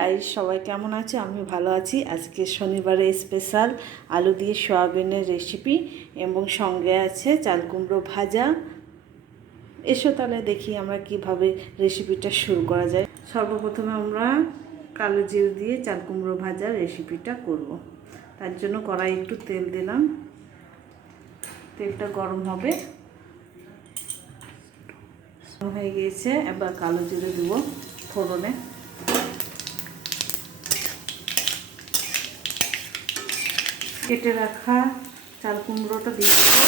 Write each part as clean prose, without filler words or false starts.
Guys, সবাই কেমন আছে? আমি ভালো আছি। আজকে শনিবারে স্পেশাল আলু দিয়ে সয়াবিনের রেসিপি এবং সঙ্গে আছে চাল কুমড়ো ভাজা। এসো তাহলে দেখি আমরা কিভাবে রেসিপিটা শুরু করা যায়। সর্বপ্রথমে আমরা কালো জিরে দিয়ে চাল কুমড়ো ভাজার রেসিপিটা করব। তার জন্য কড়াই একটু তেল দিলাম, তেলটা গরম হবে, হয়ে গিয়েছে। এবার কালো জিরে দেবো ফোড়নে। কেটে রাখা চাল কুমড়োটা দিয়ে দেবো।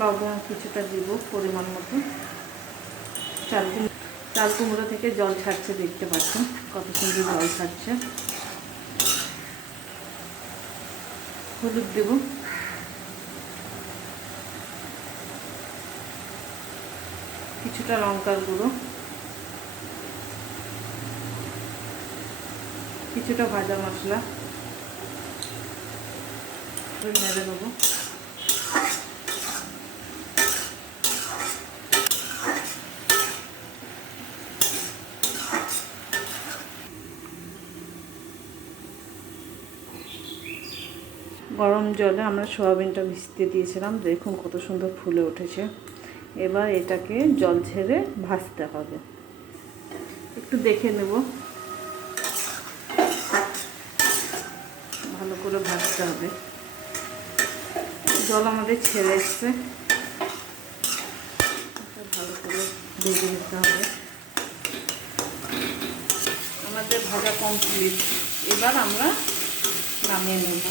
লবণ কিছুটা দিব পরিমাণ মতো। চাল কুমড়ো থেকে জল ছাড়ছে, দেখতে পাচ্ছেন কত সুন্দর জল ছাড়ছে। হলুদ দেব, কিছুটা লঙ্কার গুঁড়ো, কিছুটা ভাজা মশলা নেড়ে নেবো। গরম জলে আমরা সয়াবিনটা ভিজতে দিয়েছিলাম, দেখুন কত সুন্দর ফুলে উঠেছে। এবার এটাকে জল ঝেড়ে ভাজতে হবে। একটু দেখে নেব, ভালো করে ভাজতে হবে। জল আমাদের ছেড়ে এসছে, ভালো করে ভেজে নিতে হবে। আমাদের ভাজা কমপ্লিট, এবার আমরা নামিয়ে নেব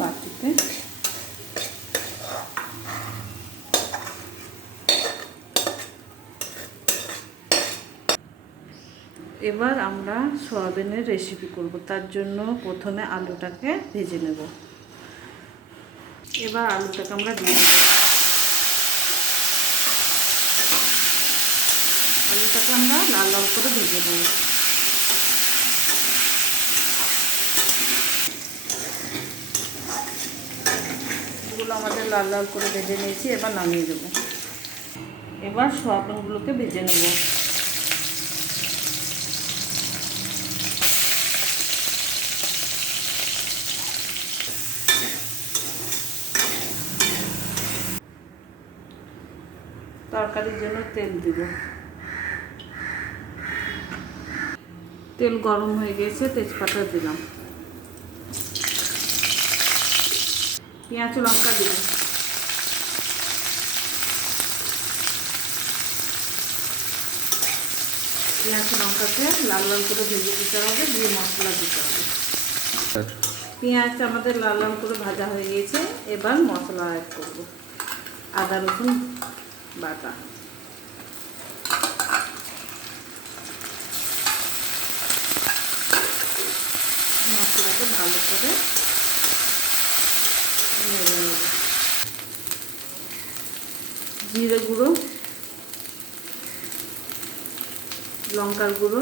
বাটিতে। এবার আমরা সয়াবিনের রেসিপি করব, তার জন্য প্রথমে আলুটাকে ভেজে নেব। এবার আলুটাকে আমরা দিয়ে দেব। আলুটাকে আমরা লাল লাল করে ভেজে নেব। এগুলো আমাদের লাল লাল করে ভেজে নিয়েছি, এবার নামিয়ে দেবো। এবার সয়াবিনগুলোকে ভেজে নেব। তরকারির জন্য তেল দিব। তেল গরম হয়ে গেছে, তেজপাতা দিলাম, পেঁয়াজ লঙ্কা দিব। পেঁয়াজ লঙ্কাকে লাল লাল করে ভেজে দিতে হবে, দিয়ে মশলা দিতে হবে। পেঁয়াজ আমাদের লাল লাল করে ভাজা হয়ে গিয়েছে, এবার মশলা অ্যাড করব। আদা রসুন বাটা, মশলাকে ভালো করে নেড়ে নেব। জিরে গুঁড়ো, লঙ্কার গুঁড়ো,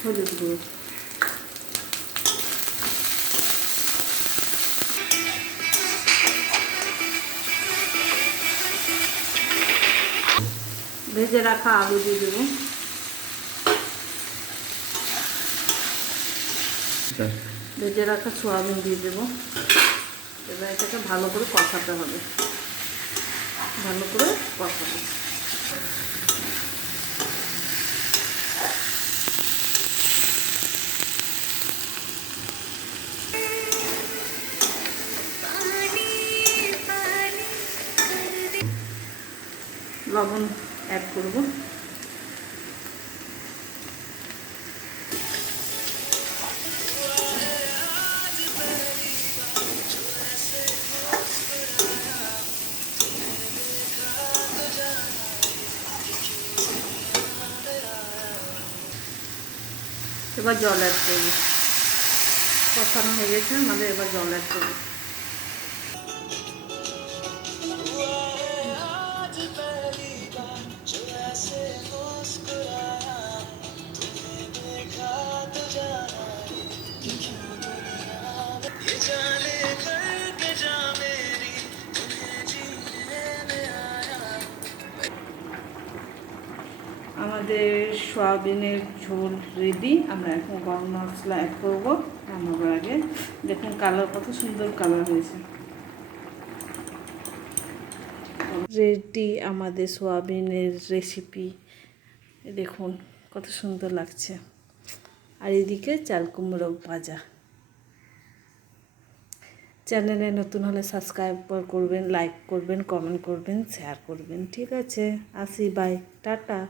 হলুদ গুঁড়ো, ভেজে রাখা আলু দিয়ে দেবো। ভেজে রাখা সয়াবিন দিয়ে দেবো। এবার এটাকে ভালো করে কষাতে হবে, ভালো করে কষাবো। লবণ অ্যাড করব। এবার জল অ্যাড করবো। কষানো হয়ে গেছে আমাদের, এবার জল অ্যাড করবো। আমাদের সয়াবিনের ঝোল রেডি। আমরা এখন গরম মশলা অ্যাড করবো নামাবার আগে। দেখুন কালার কত সুন্দর কালার হয়েছে। রেডি আমাদের সয়াবিনের রেসিপি, দেখুন কত সুন্দর লাগছে। আর এদিকে চাল কুমড়ো ভাজা। চ্যানেলে নতুন হলে সাবস্ক্রাইব করবেন, লাইক করবেন, কমেন্ট করবেন, শেয়ার করবেন। ঠিক আছে, আসি, বাই, টাটা।